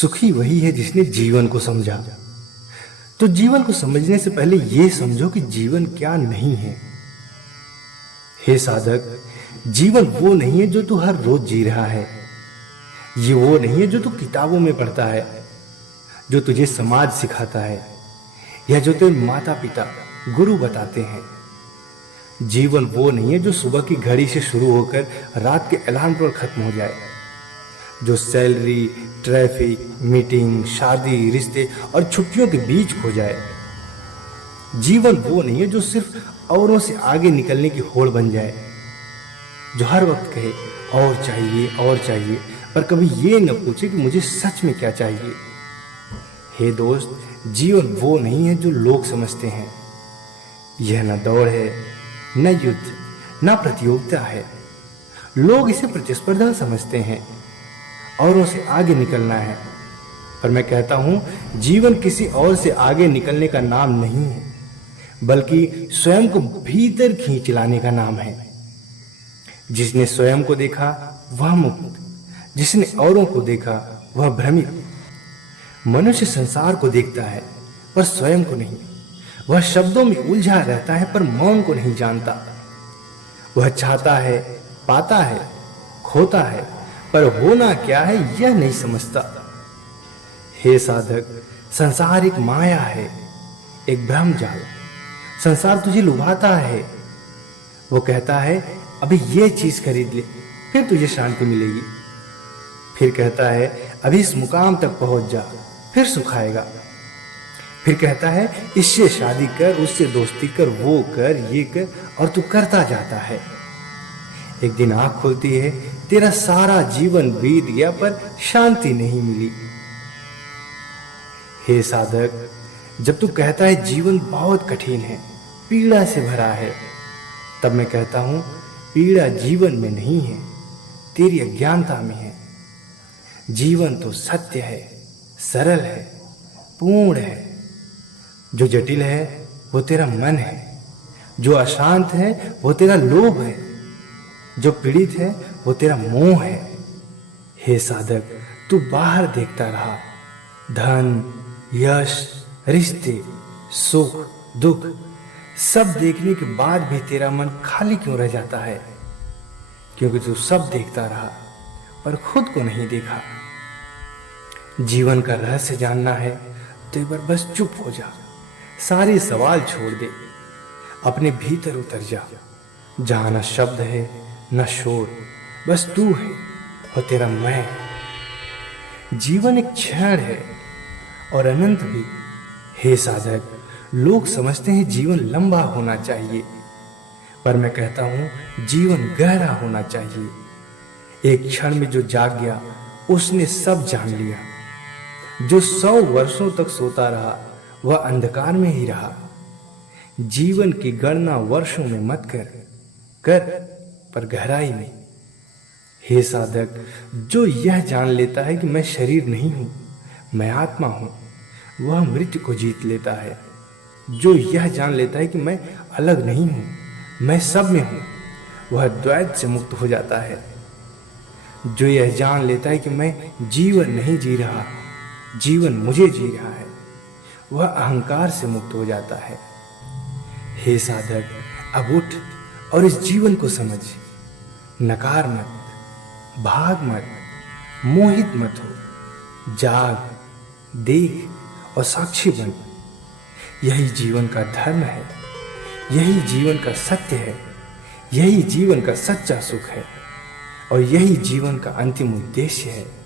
सुखी वही है जिसने जीवन को समझा। तो जीवन को समझने से पहले यह समझो कि जीवन क्या नहीं है। हे साधक, जीवन वो नहीं है जो तू हर रोज जी रहा है। ये वो नहीं है जो तू किताबों में पढ़ता है, जो तुझे समाज सिखाता है या जो तेरे माता पिता गुरु बताते हैं। जीवन वो नहीं है जो सुबह की घड़ी से शुरू होकर रात के अलार्म पर खत्म हो जाए, जो सैलरी, ट्रैफिक, मीटिंग, शादी, रिश्ते और छुट्टियों के बीच खो जाए। जीवन वो नहीं है जो सिर्फ औरों से आगे निकलने की होड़ बन जाए, जो हर वक्त कहे और चाहिए, पर कभी ये न पूछे कि मुझे सच में क्या चाहिए। हे दोस्त, जीवन वो नहीं है जो लोग समझते हैं। यह न दौड़ है, न युद्ध, न प्रतियोगिता है। लोग इसे प्रतिस्पर्धा समझते हैं, औरों से आगे निकलना है। पर मैं कहता हूं, जीवन किसी और से आगे निकलने का नाम नहीं है, बल्कि स्वयं को भीतर खींच लाने का नाम है। जिसने स्वयं को देखा वह मुक्त, जिसने औरों को देखा वह भ्रमित। मनुष्य संसार को देखता है पर स्वयं को नहीं। वह शब्दों में उलझा रहता है पर मौन को नहीं जानता। वह चाहता है, पाता है, खोता है, पर होना क्या है यह नहीं समझता। हे साधक, संसार एक माया है, एक भ्रमजाल। संसार तुझे लुभाता है। वो कहता है अभी ये चीज खरीद ले, फिर तुझे शांति मिलेगी। फिर कहता है अभी इस मुकाम तक पहुंच जा, फिर सुख आएगा। फिर कहता है इससे शादी कर, उससे दोस्ती कर, वो कर, ये कर, और तू करता जाता है। एक दिन आंख खुलती है, तेरा सारा जीवन बीत गया पर शांति नहीं मिली। हे साधक, जब तू कहता है जीवन बहुत कठिन है, पीड़ा से भरा है, तब मैं कहता हूं पीड़ा जीवन में नहीं है, तेरी अज्ञानता में है। जीवन तो सत्य है, सरल है, पूर्ण है। जो जटिल है वो तेरा मन है, जो अशांत है वो तेरा लोभ है, जो पीड़ित है वो तेरा मोह है। हे साधक, तू बाहर देखता रहा, धन, यश, रिश्ते, सुख, दुख, सब देखने के बाद भी तेरा मन खाली क्यों रह जाता है? क्योंकि तू सब देखता रहा पर खुद को नहीं देखा। जीवन का रहस्य जानना है तो एक बार बस चुप हो जा, सारे सवाल छोड़ दे, अपने भीतर उतर जा, जहां न शब्द है न शोर, बस तू है और तेरा मैं। जीवन एक क्षण है और अनंत भी। हे साधक, लोग समझते हैं जीवन लंबा होना चाहिए, पर मैं कहता हूं जीवन गहरा होना चाहिए। एक क्षण में जो जाग गया उसने सब जान लिया। जो 100 वर्षों तक सोता रहा वह अंधकार में ही रहा। जीवन की गणना वर्षों में मत कर पर गहराई में। हे साधक, जो यह जान लेता है कि मैं शरीर नहीं हूं, मैं आत्मा हूं, वह मृत्यु को जीत लेता है। जो यह जान लेता है कि मैं अलग नहीं हूं, मैं सब में हूं, वह द्वैत से मुक्त हो जाता है। जो यह जान लेता है कि मैं जीवन नहीं जी रहा, जीवन मुझे जी रहा है, वह अहंकार से मुक्त हो जाता है। हे साधक, अब उठ और इस जीवन को समझ। नकार मत, भाग मत, मोहित मत हो। जाग, देख और साक्षी बन। यही जीवन का धर्म है, यही जीवन का सत्य है, यही जीवन का सच्चा सुख है और यही जीवन का अंतिम उद्देश्य है।